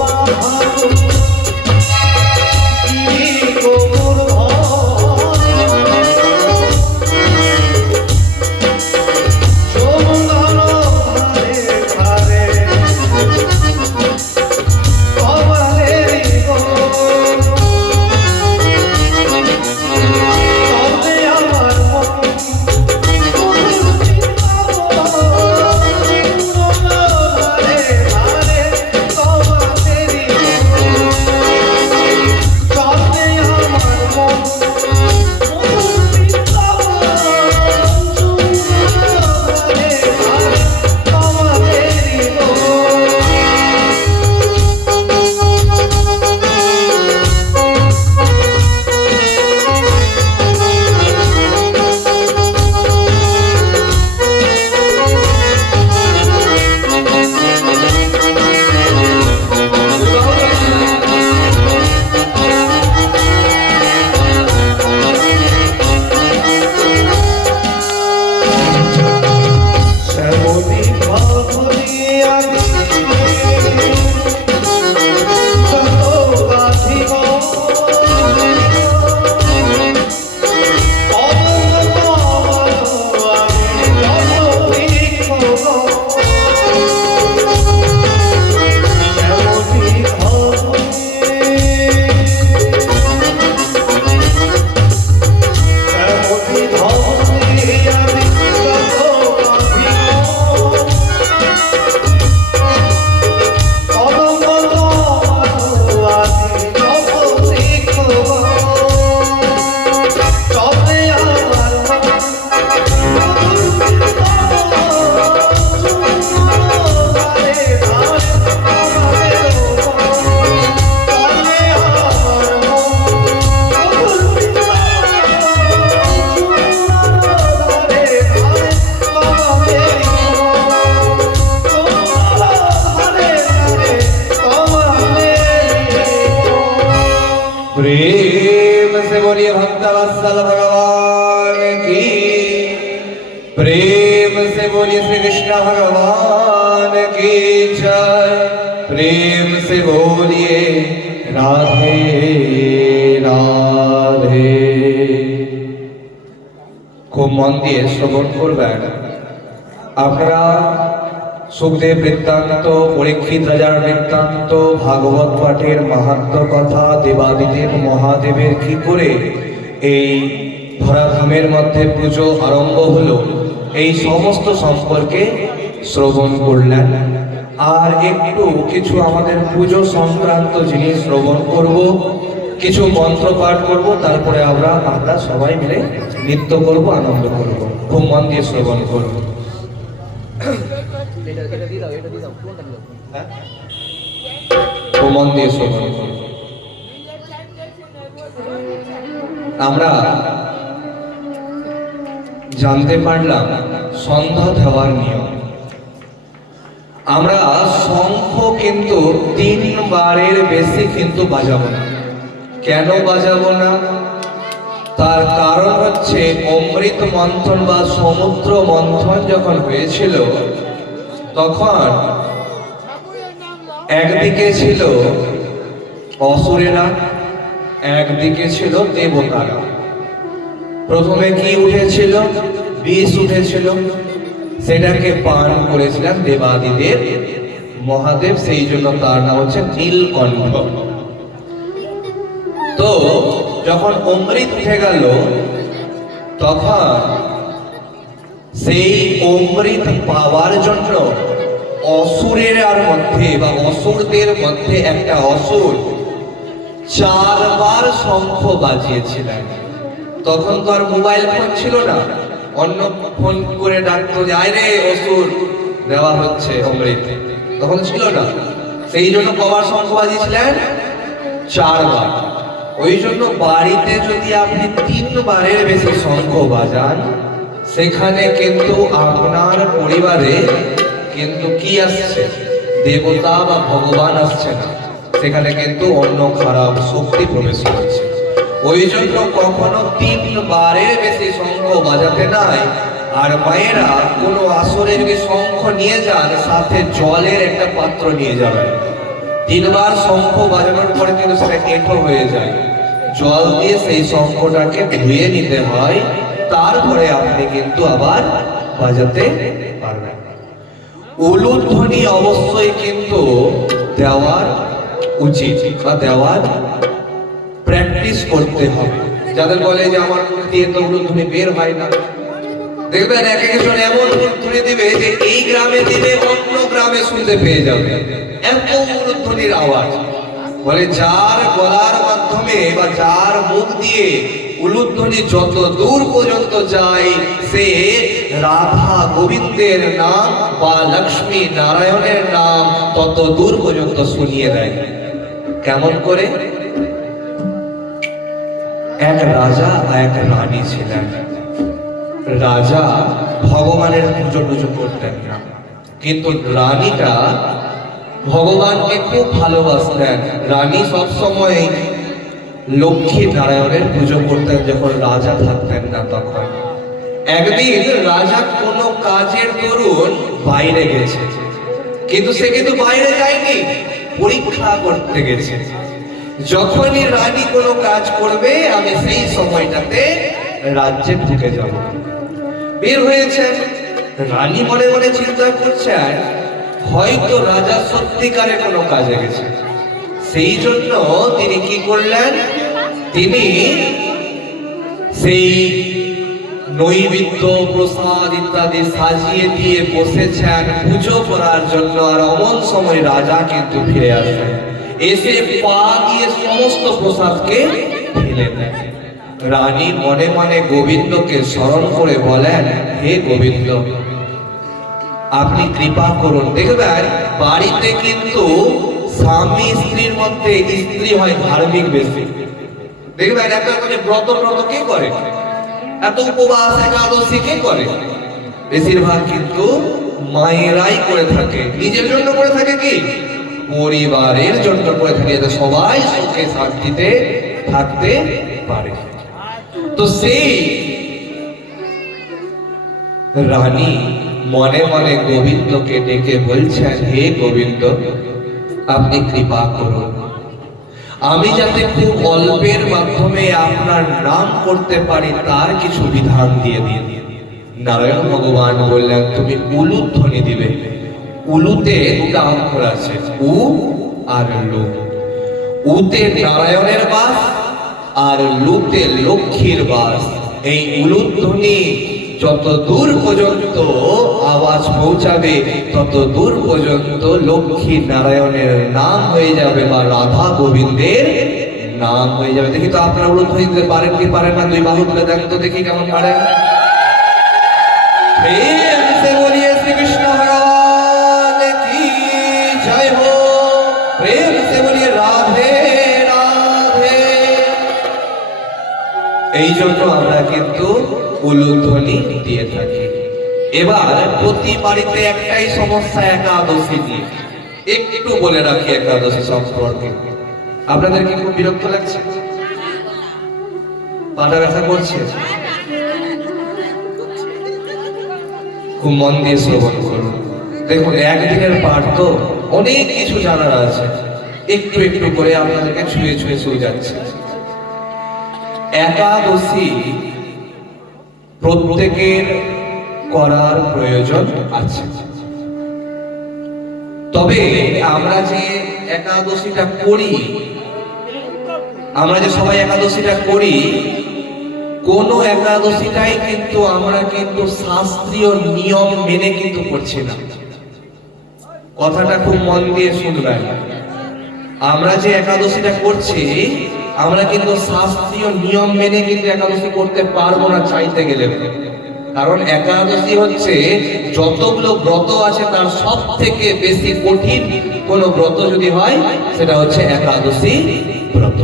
ভালো মন দিয়ে শ্রবণ করবেন। আপনারা সুখদেব বৃত্তান্ত, পরীক্ষিত রাজার বৃত্তান্ত, ভাগবত পাঠের মাহাত্ম কথা, দেবাদিদেব মহাদেবের কি করে এই ধরাধামের মধ্যে পুজো আরম্ভ হলো, এই সমস্ত সম্পর্কে শ্রবণ করলেন। আর একটু কিছু আমাদের পুজো সংক্রান্ত জিনিস শ্রবণ করব, কিছু মন্ত্র পাঠ করব, তারপরে আমরা আমরা সবাই মিলে নৃত্য করব, আনন্দ করব। খুব মন দিয়ে শ্রবণ করব। মন দিয়ে শ্রবণ আমরা জানতে পারলাম সন্ধ্যা দেওয়ার নিয়ম। আমরা শঙ্খ কিন্তু তিনবারের বেশি কিন্তু বাজাবো না। কেন বাজাবো না? তার কারণ হচ্ছে অমৃত মন্থন বা সমুদ্র মন্থন যখন হয়েছিল, তখন একদিকে ছিল অসুরেরা, একদিকে ছিল দেবতারা। প্রথমে কি উঠেছিল? বিষ উঠেছিল। সেটাকে পান করেছিলেন দেবাদিদেব, মহাদেব, সেই জন্য তার নাম হচ্ছে নীলকণ্ঠ। তো যখন অমৃত উঠে গেল তখন সেই অমৃত পাওয়ার জন্য অসুরের আর মধ্যে বা অসুরদের মধ্যে একটা অসুর চারবার শঙ্খ বাজিয়েছিলেন। তখন তো আর মোবাইল ফোন ছিল না। অন্য ফোন করে ডাকতো যে, আয় রে অসুর, দেওয়া হচ্ছে অমৃত। তখন ছিল না। সেই জন্য কবার শঙ্খ বাজিয়েছিলেন? চারবার। ওই জন্য বাড়িতে যদি আপনি তিনবারের বেশি শঙ্খ বাজান, সেখানে কিন্তু আপনার পরিবারে কিন্তু কি আসছে? দেবতা বা ভগবান আসছে না। সেখানে কিন্তু অন্য খারাপ শক্তি প্রবেশ করছে। ওই জন্য কখনো তিনবারের বেশি শঙ্খ বাজাতে নাই, আর মায়েরা কোনো আসরে যদি শঙ্খ নিয়ে যান, সাথে জলের একটা পাত্র নিয়ে যাবেন। তিনবার শঙ্খ বাজানোর পরে কিন্তু সেটা এঁটো হয়ে যায়। জল দিয়ে সেই শঙ্খটাকে ধুয়ে নিতে হয়, তারপরে আপনি কিন্তু আবার বাজাতে পারবেন। উলুধ্বনি অবশ্যই কিন্তু দেওয়ার উচিত বা দেওয়ার প্র্যাকটিস করতে হবে। যাদের বলে যে আমার দিয়ে তো উলুধ্বনি বের হয় না, দেখবেন এক একজন এমন উলুধ্বনি দিবে যে এই গ্রামে দিবে অন্য গ্রামে শুনতে পেয়ে যাবে। এত উলুধ্বনির আওয়াজ। বলে, যার গলার মাধ্যমে বা যার মুখ দিয়ে উলুধ্বনি যত দূর পর্যন্ত যায়, সে রাধা গোবিন্দের নাম বা লক্ষ্মী নারায়ণের নাম তত দূর পর্যন্ত শুনিয়ে দেয়। কেমন করে? এক রাজা এক রানী ছিলেন। রাজা ভগবানের পুজো পুজো করতেন না। কিন্তু রানীটা ভগবানকে খুব ভালোবাসতেন। রানী সবসময় লক্ষ্মী নারায়ণের পুজো করতেন যখন রাজা থাকতেন না তখন। একদিন রাজা কোনো কাজের দরুন বাইরে গেছে। কিন্তু সে কিন্তু বাইরে যায়নি, পরীক্ষা করতে গেছে। যখনই রানী কোনো কাজ করবে, আমি সেই সময়টাতে রাজ্যে ঢুকে যাব। বের হয়েছেন। রানী মনে মনে চিন্তা করছেন হয়তো রাজা সত্যিকারে কোনো কাজে গেছে। সেই জন্য তিনি কি করলেন? তিনি সেই নৈবেদ্য, প্রসাদ ইত্যাদি সাজিয়ে দিয়ে বসেছেন পুজো করার জন্য আর অমন সময় রাজা কিন্তু ফিরে আসেন। এসে পা দিয়ে সমস্ত প্রসাদকে ফেলে দেন। রানী মনে মনে গোবিন্দকে স্মরণ করে বলেন, হে গোবিন্দ আপনি কৃপা করুন। দেখবেন বাড়িতে কিন্তু স্বামী স্ত্রীর মধ্যে স্ত্রী হয় ধার্মিক বেশি। দেখবেন এত করে ব্রত ব্রত কে করে? এত উপবাস, একাদশী কে করে? বেশিরভাগ কিন্তু মায়েরাই করে থাকে। নিজের জন্য করে থাকে কি? পরিবারের জন্য করে থাকে, যাতে সবাই সুখে শান্তিতে থাকতে পারে। তো সেই রানী মনে মনে গোবিন্দকে ডেকে বলছেন, হে গোবিন্দ, আপনি কৃপা করুন। আমি যাতে খুব অল্পের মাধ্যমে আপনার নাম করতে পারি, তার কিছু বিধান দিয়ে দিন। নারায়ণ ভগবান বললেন, তুমি উলু ধ্বনি দিবে। উলুতে দুটা অক্ষর আছে, উ আর লু। উতে নারায়ণের বাস আর লুতে লক্ষ্মীর বাস। এই উলুধ্বনি যত দূর পর্যন্ত আওয়াজ পৌঁছাবে, তত দূর পর্যন্ত লক্ষ্মী নারায়ণের নাম হয়ে যাবে বা রাধা গোবিন্দের নাম হয়ে যাবে। দেখি তো আপনারা উল্লেখ দিতে পারেন কি পারেন না, দুই বাহু তুলে দেখেন তো দেখি কেমন পারে এই জন্য আমরা কিন্তু উলুধ্বনি দিয়ে থাকি। এবার প্রতি বাড়িতে একটাই সমস্যা একাদশী নিয়ে। একটু বলে রাখি একাদশী সম্পর্কে। আপনাদের কি খুব বিরক্ত লাগছে? পাটা ব্যথা করছে? খুব মন দিয়ে শ্রবণ করুন। দেখুন, একদিনের পাঠ তো অনেক কিছু জানার আছে। একটু একটু করে আপনাদেরকে ছুঁয়ে ছুঁয়ে ছুঁয়ে যাচ্ছে। একাদশী প্রত্যেকের করার প্রয়োজন আছে। তবে আমরা যে একাদশীটা করি, আমরা যে সবাই একাদশীটা করি, কোন একাদশীটাই কিন্তু আমরা কিন্তু শাস্ত্রীয় নিয়ম মেনে কিন্তু করছি না। কথাটা খুব মন দিয়ে শুনবেন। আমরা যে একাদশীটা করছি আমরা কিন্তু শাস্ত্রীয় নিয়ম মেনে কিন্তু একাদশী করতে পারব না চাইতে গেলে। কারণ একাদশী হচ্ছে যতগুলো ব্রত আছে তার সব থেকে বেশি কঠিন কোন ব্রত যদি হয়, সেটা হচ্ছে একাদশী ব্রত।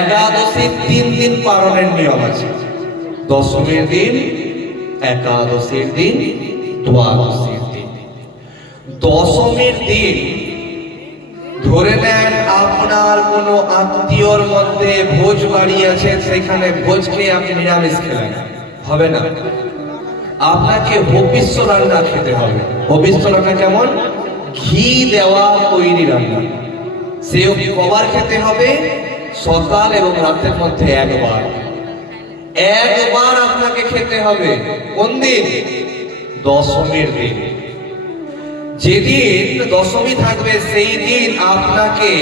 একাদশী তিন দিন পালনের নিয়ম আছে। দশমীর দিন, একাদশীর দিন, দ্বাদশীর দিন। দশমীর দিন ধরে নেন আপনার কোনো আত্মীয়র মধ্যে ভোজ বাড়ি আছে, সেখানে ভোজ খেয়ে আপনি নিরামিষ খেলেন। হবে না। আপনাকে হবিষ্য রান্না খেতে হবে। হবিষ্য রান্না কেমন? ঘি দেওয়া তৈরি রান্না। সেও কবার খেতে হবে? সকাল এবং রাতের মধ্যে একবার। একবার আপনাকে খেতে হবে। কোন দিন? দশমীর দিন। যেদিন দশমী থাকবে সেই দিন আপনাকে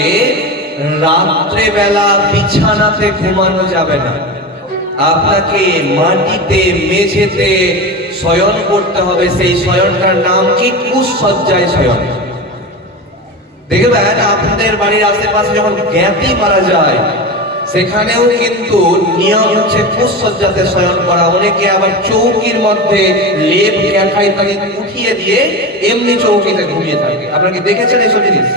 রাত্রে বেলা বিছানাতে ঘুমানো যাবে না। আপনাকে মাটিতে, মেঝেতে শয়ন করতে হবে। সেই শয়নটার নাম কি? কুসজ্জায় শয়ন। দেখবেন আপনাদের বাড়ির আশেপাশে যখন জ্ঞাতি মারা যায়, সেখানেও কিন্তু নিয়ম হচ্ছে ফুসজ্জাতে শয়ন করা। অনেকে আবার চৌকির মধ্যে লেপ ক্যাথা ইত্যাদি উঠিয়ে দিয়ে এমনি চৌকিতে ঘুমিয়ে থাকে। আপনারা কি দেখেছেন এইসব জিনিস?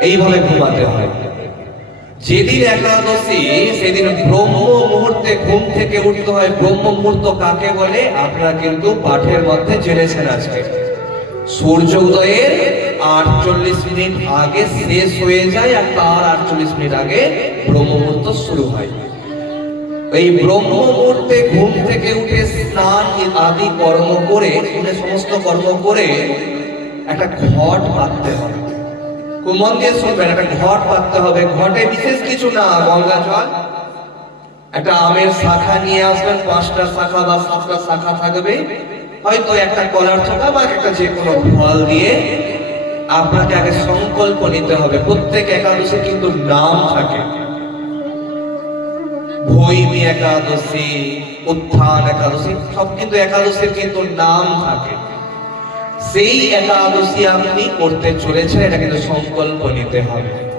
এইভাবে ঘুমাতে হয়। যেদিন একাদশী, সেদিন ব্রহ্ম মুহূর্তে ঘুম থেকে উঠতে হয়। ব্রহ্ম মুহূর্ত কাকে বলে? আপনারা কিন্তু পাঠের মধ্যে জেনেছেন আজকে। সূর্য উদয়ের আটচল্লিশ মিনিট আগে শেষ হয়ে যায় আর তার আটচল্লিশ মিনিট আগে ব্রহ্ম মুহূর্ত শুরু হয়। এই ব্রহ্ম মুহূর্তে ঘুম থেকে উঠে স্নান আদি কর্ম করে সমস্ত কর্ম করে একটা ঘট পাততে হবে। খুব দিয়ে শুনবেন, একটা ঘট পাততে হবে। ঘটে বিশেষ কিছু না, গঙ্গা জল। একটা আমের শাখা নিয়ে আসবেন, পাঁচটা শাখা বা সাতটা শাখা থাকবে। হয়তো একটা কলার থোকা বা একটা যে কোনো ফল দিয়ে আপনাকে আগে সংকল্প নিতে হবে। প্রত্যেক একাদশী কিন্তু নাম থাকে। ভৈমী একাদশী, উত্থান একাদশী, সব কিন্তু একাদশীর কিন্তু নাম থাকে। সেই একাদশী আপনি করতে চলেছেন, এটা কিন্তু সংকল্প নিতে হবে।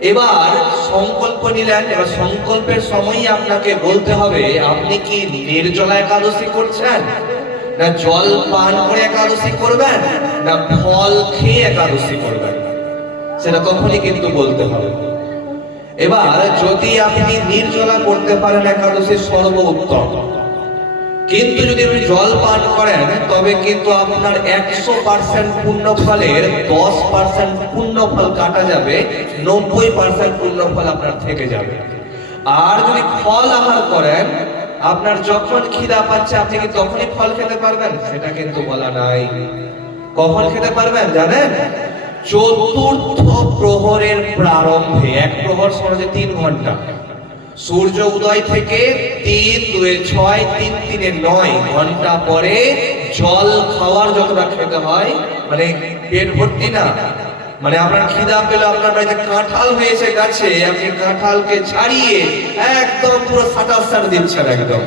এবার সংকল্প নিলেন, এবার সংকল্পের সময়ই আপনাকে বলতে হবে, আপনি কি নির্জলা একাদশী করছেন? না জল পান করে একাদশী করবেন? না ফল খেয়ে একাদশী করবেন? সেটা তখনই কিন্তু বলতে হবে। এবার যদি আপনি নির্জলা করতে পারেন একাদশী সর্ব উত্তম কিন্তু যদি আপনি জল পান করেন, তবে কিন্তু আপনার একশো পার্সেন্ট পূর্ণ ফলের দশ পার্সেন্ট পূর্ণ ফল কাটা যাবে, নব্বই পার্সেন্ট পূর্ণ ফল আপনার থেকে যাবে। আর যদি ফল আহার করেন, আপনার যখন খিদা পাচ্ছে, আপনি কি তখনই ফল খেতে পারবেন? সেটা কিন্তু বলা নাই। কখন খেতে পারবেন, জানেন? চতুর্থ প্রহরের প্রারম্ভে, এক প্রহর সমাজে তিন ঘণ্টা। সূর্য উদয় থেকে তিন, দুয়ে ছয়, তিন, তিনে নয় ঘণ্টা পরে জল খাওয়ার যতটা খেতে হয় মানে পেট ভর্তি না মানে আপনার খিদা পেলে, আপনার বাড়িতে কাঁঠাল হয়েছে গাছে, আপনি কাঁঠালকে ছাড়িয়ে একদম পুরো সাটা সাট দিচ্ছেন একদম।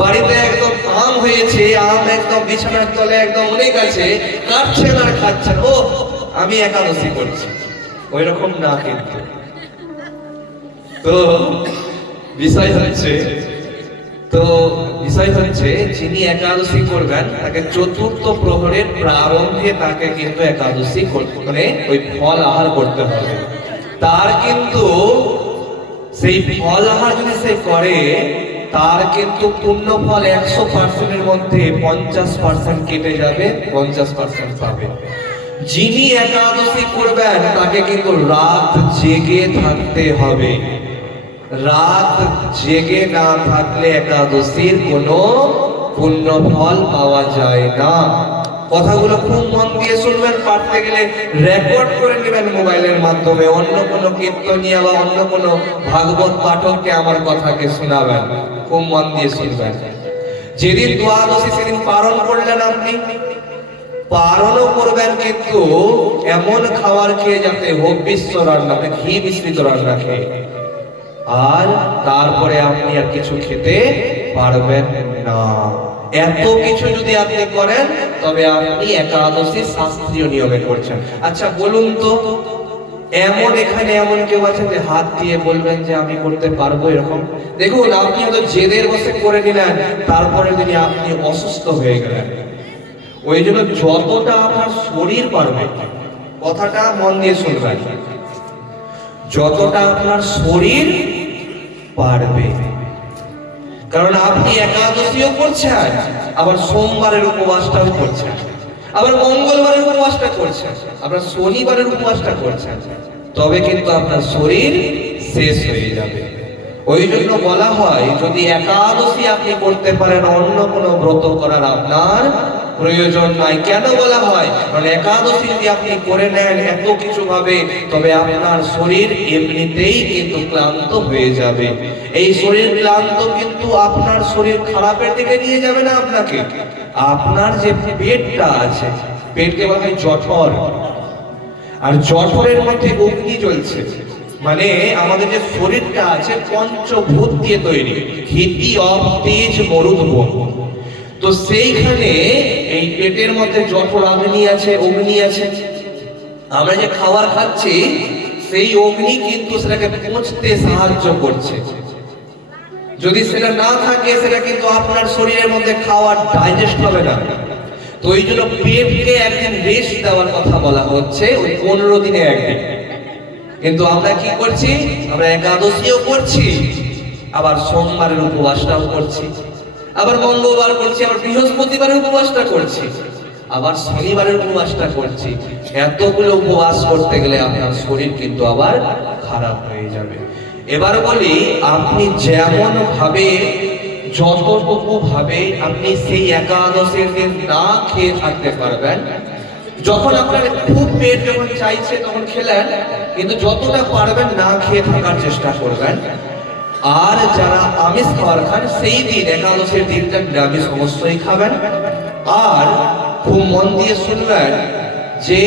বাড়িতে একদম আম হয়েছে, আম একদম বিছানার তলে একদম অনেক আছে, কাটছেন আর খাচ্ছেন। ও আমি একাদশী করছি। ওই রকম না কিন্তু। তো বিষয় হচ্ছে, তো বিষয় হচ্ছে, যিনি একাদশী করবেন, তাকে চতুর্থ প্রহরের প্রারম্ভে তাকে কিন্তু একাদশী মানে ওই ফল আহার করতে হবে। তার কিন্তু সেই ফল আহার যদি সে করে, তার কিন্তু পূর্ণ ফল একশো পার্সেন্টের মধ্যে পঞ্চাশ পার্সেন্ট কেটে যাবে, পঞ্চাশ পার্সেন্ট পাবে। যিনি একাদশী করবেন, তাকে কিন্তু রাত জেগে থাকতে হবে। রাত জেগে না থাকলে একাদশীর কোনো পূর্ণ ফল পাওয়া যায় না। কথাগুলো খুব মন দিয়ে শুনবেন পাঠতে গেলে রেকর্ড করে নেবেন মোবাইলের মাধ্যমে। অন্য কোনো কীর্তনিয়া বা অন্য কোনো ভাগবত পাঠককে আমার কথাকে শোনাবেন। খুব মন দিয়ে শুনবেন। যেদিন দ্বাদশী, সেদিন পালন করলেন আপনি। পালনও করবেন কিন্তু এমন খাবার খেয়ে যাতে হোক বিশ্ব রান্না মানে ঘি মিশ্রিত রান্না খেয়ে আর তারপরে আপনি আর কিছু খেতে পারবেন না। এত কিছু যদি আপনি করেন, তবে আপনি একাদশী শাস্ত্রীয় নিয়মে করছেন। আচ্ছা বলুন তো, এমন এখানে এমন কেউ আছে যে হাত দিয়ে বলবেন যে আমি করতে পারব এরকম? দেখুন, আপনি হয়তো জেদের বসে করে নিলেন তারপরে যদি আপনি অসুস্থ হয়ে গেলেন। ওই জন্য যতটা আপনার শরীর পারবে, কথাটা মন দিয়ে শুনবেন, যতটা আপনার শরীর পারবে। কারণ আপনি একাদশীও করছেন, আবার সোমবারের উপবাসটাও করছেন, আবার মঙ্গলবারের উপবাসটা করছেন, আবার শনিবারের উপবাসটা করছেন, তবে কিন্তু আপনার শরীর শেষ হয়ে যাবে। ওই জন্য বলা হয়, যদি একাদশী আপনি করতে পারেন, অন্য কোনো ব্রত করার আপনার প্রয়োজন নাই। কেন বলা হয়? কারণ একাদশী যদি আপনি করে নেন এত কিছু ভাবে তবে আপনার শরীর এমনিতেই কিন্তু ক্লান্ত হয়ে যাবে। এই শরীর ক্লান্ত কিন্তু আপনার শরীর খারাপের দিকে নিয়ে যাবে না আপনাকে। আপনার যে পেটটা আছে, পেটকে বলা হয় জঠর। আর জঠরের মধ্যে অগ্নি জ্বলছে। মানে আমাদের যে শরীরটা আছে, পঞ্চভূত দিয়ে তৈরি। হিতি অব তেজ মরুদ্ভূম তো সেইখানে এই পেটের মধ্যে জঠর অগ্নি আছে অগ্নি আছে, আমরা যে খাবার খাচ্ছি, সেই অগ্নি কিন্তু সেটাকে পৌঁছতে সাহায্য করছে। যদি সেটা না থাকে, সেটা কিন্তু আপনার শরীরের মধ্যে খাওয়ার ডাইজেস্ট হবে না। তো এই জন্য পেটকে একদিন রেস্ট দেওয়ার কথা বলা হচ্ছে, ওই পনেরো দিনে একদিন। কিন্তু আমরা কি করছি? আমরা একাদশীও করছি, আবার সোমবারের উপবাসটাও করছি। আবার মঙ্গলবার করছি, আবার বৃহস্পতিবারের উপবাসটা করছি, আবার শনিবারের উপবাসটা করছি। এতগুলো উপবাস করতে গেলে আপনার শরীর কিন্তু আবার খারাপ হয়ে যাবে। এবার বলি, আপনি যেমন ভাবে যতটুকু ভাবে আপনি সেই একাদশের দিন না খেয়ে থাকতে পারবেন, যখন আপনার খুব পেট যখন চাইছে তখন খেলেন, কিন্তু যতটা পারবেন না খেয়ে থাকার চেষ্টা করবেন আর যারা আমিষ খাবার খান, সেই দিন একাদশের দিনটা নিরামিষ অবশ্যই খাবেন। আর খুব মন দিয়ে শুনবেন যে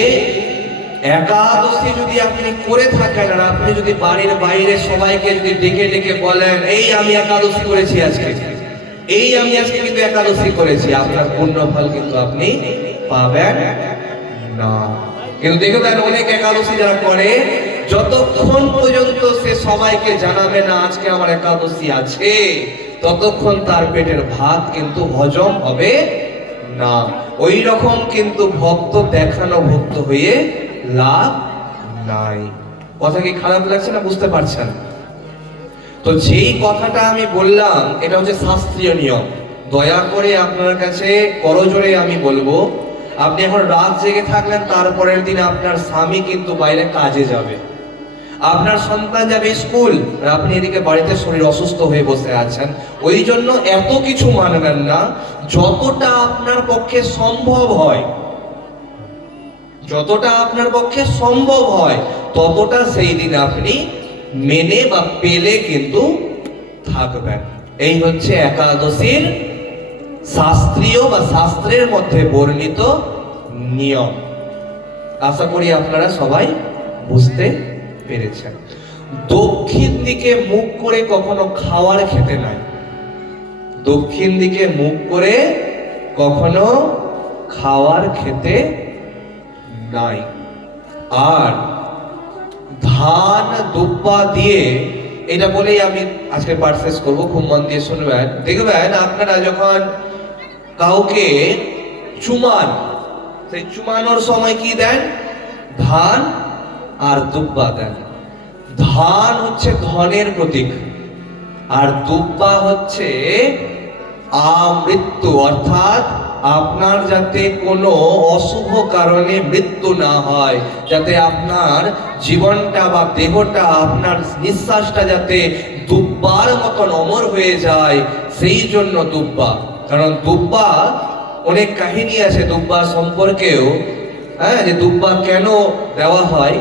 একাদশী যদি আপনি করে থাকেন, আর আপনি যদি বাড়ির বাইরে সবাইকে যদি ডেকে ডেকে বলেন, এই আমি একাদশী করেছি আজকে। এই আমি আজকে কিন্তু একাদশী করেছি। আপনার পূর্ণ ফল কিন্তু আপনি পাবেন না। কিন্তু দেখবেন অনেক একাদশী যারা করে যতক্ষণ পর্যন্ত সে সবাইকে জানাবে না আজকে আমার একাদশী আছে, ততক্ষণ তার পেটের ভাত কিন্তু হজম হবে না। ওই রকম কিন্তু ভক্ত দেখানো ভক্ত হয়ে লাভ নাই। কথা কি খারাপ লাগছে না বুঝতে পারছেন? তো যেই কথাটা আমি বললাম, এটা হচ্ছে শাস্ত্রীয় নিয়ম। দয়া করে আপনার কাছে করজোরে আমি বলব, আপনি এখন রাত জেগে থাকলেন, তারপরের দিন আপনার স্বামী কিন্তু বাইরে কাজে যাবে। আপনার সন্তান যাবে স্কুল আপনি এদিকে বাড়িতে শরীর অসুস্থ হয়ে বসে আছেন, ওই জন্য এত কিছু মানবেন না, যতটা আপনার পক্ষে সম্ভব হয়, যতটা আপনার পক্ষে সম্ভব হয়, ততটা সেই দিন আপনি মেনে বা পেলে কিন্তু থাকবেন। এই হচ্ছে একাদশীর শাস্ত্রীয় বা শাস্ত্রের মধ্যে বর্ণিত নিয়ম। আশা করি আপনারা সবাই বুঝতে পেরেছেন দক্ষিণ দিকে মুখ করে কখনো খাওয়ার খেতে নাই। দক্ষিণ দিকে মুখ করে কখনো খাওয়ার খেতে নাই। আর ধান দুব্বা দিয়ে এটা বলেই আমি আজকে শেষ করব, খুব মন দিয়ে শুনবেন। দেখবেন আপনারা যখন কাউকে চুমান, সেই চুমানোর সময় কি দেন? ধান আর দুব্বা দেন। ধান হচ্ছে ধনের প্রতীক, আর দুব্বা হচ্ছে আমৃত্যু, অর্থাৎ আপনার যাতে কোনো অশুভ কারণে মৃত্যু না হয়, যাতে আপনার জীবনটা বা দেহটা, আপনার নিঃশ্বাসটা যাতে দুব্বার মতন অমর হয়ে যায়, সেই জন্য দুব্বা। কারণ দুব্বা, অনেক কাহিনী আছে দুব্বা সম্পর্কেও হ্যাঁ যে দুব্বা কেন দেওয়া হয়?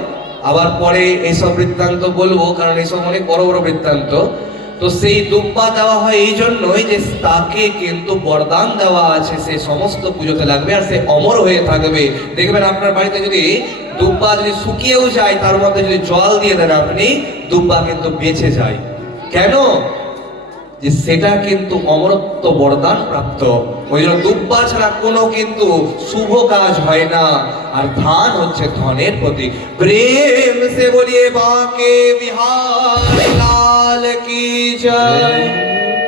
আবার পরে এইসব বৃত্তান্ত বলব, কারণ এইসব অনেক বড় বড় বৃত্তান্ত। তো সেই দুব্বা দেওয়া হয় এই জন্যই যে তাকে কিন্তু বরদান দেওয়া আছে, সে সমস্ত পুজোতে লাগবে আর সে অমর হয়ে থাকবে। দেখবেন আপনার বাড়িতে যদি দুব্বা যদি শুকিয়েও যায়, তার মধ্যে যদি জল দিয়ে দেন আপনি, দুব্বা কিন্তু বেঁচে যায়। কেন? যে সেটা কিন্তু অমরত্ব বরদান প্রাপ্ত। ওই জন্য দুব্বা ছাড়া কোনো কিন্তু শুভ কাজ হয় না। আর ধান হচ্ছে ধনের প্রতি। প্রেম সে বলিয়ে বাকে বিহার লাল কি জয়?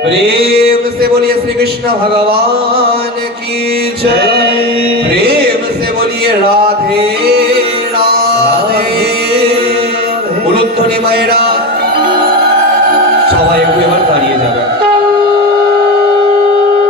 প্রেম সে বলিয়ে শ্রীকৃষ্ণ ভগবান কি জয়? প্রেম সে বলিয়ে রাধে রাধে। উলুধ্বনি মায়েরা সবাই একটু